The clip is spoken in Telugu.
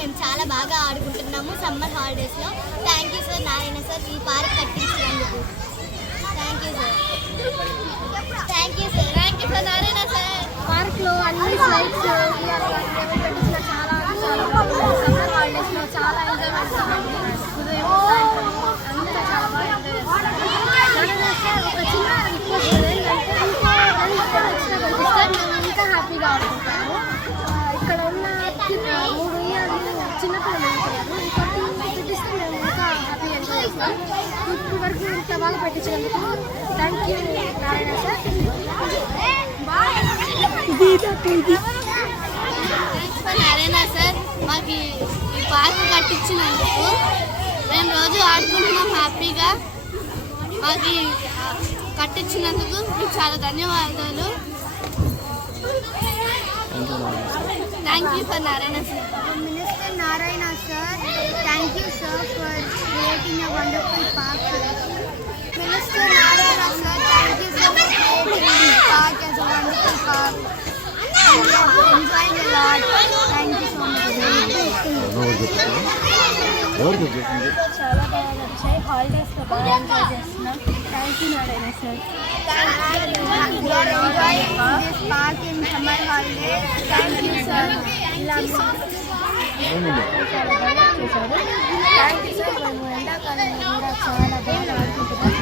మేము చాలా బాగా ఆడుకుంటున్నాము సమ్మర్ హాలిడేస్లో. Thank you sir Narayana sir ఈ పార్క్ కట్టించినందుకు. Thank you sir. Thank you sir. Thank you sir Narayana sir. పార్క్లో అన్ని స్లైడ్స్ పెట్టించిన చాలా సమ్మర్ హాలిడేస్లో చాలా ఎంజాయ్ చేస్తామండి. ఉదయం సాయంత్రం అంతా చాలా బాగా ఎంజాయ్ చేస్తాం. ఒక చిన్న రిక్వెస్ట్ ఏంటంటే ఇంకా హ్యాపీగా ఆడుకుంటాము. ఇక్కడ ఉన్న 3 ఇయర్లు చిన్నపిల్లలు ఉంటారు. ఇంకొకటి పెట్టిస్తే మేము ఇంకా హ్యాపీగా ఎంజాయ్ చేస్తాం. ఇప్పుడు వరకు ఇంత బాగా పెట్టించినందుకు thank you Narayana sir. Narayana sir మాకు ఈ పార్క్ కట్టించినందుకు మేము రోజు ఆడుకుంటున్నాం హ్యాపీగా. మాకు కట్టించినందుకు మీకు చాలా ధన్యవాదాలు. Thank you for Narayana sir. Minister Narayana sir, thank you sir for creating a wonderful park for us. Minister Narayana sir, thank you sir for creating this park as a wonderful park. We are enjoying a lot. Thank you so much. చాలా బాగా వచ్చాయి. హాలిడేస్లో బాగా ఎంజాయ్ చేస్తున్నాం. Thank you Narayana sir. We are enjoying this park in summer holidays. Thank you sir. Thank you sir. మేము ఎండాకాలంలో కూడా చాలా బాగా ఆడుకుంటున్నాం.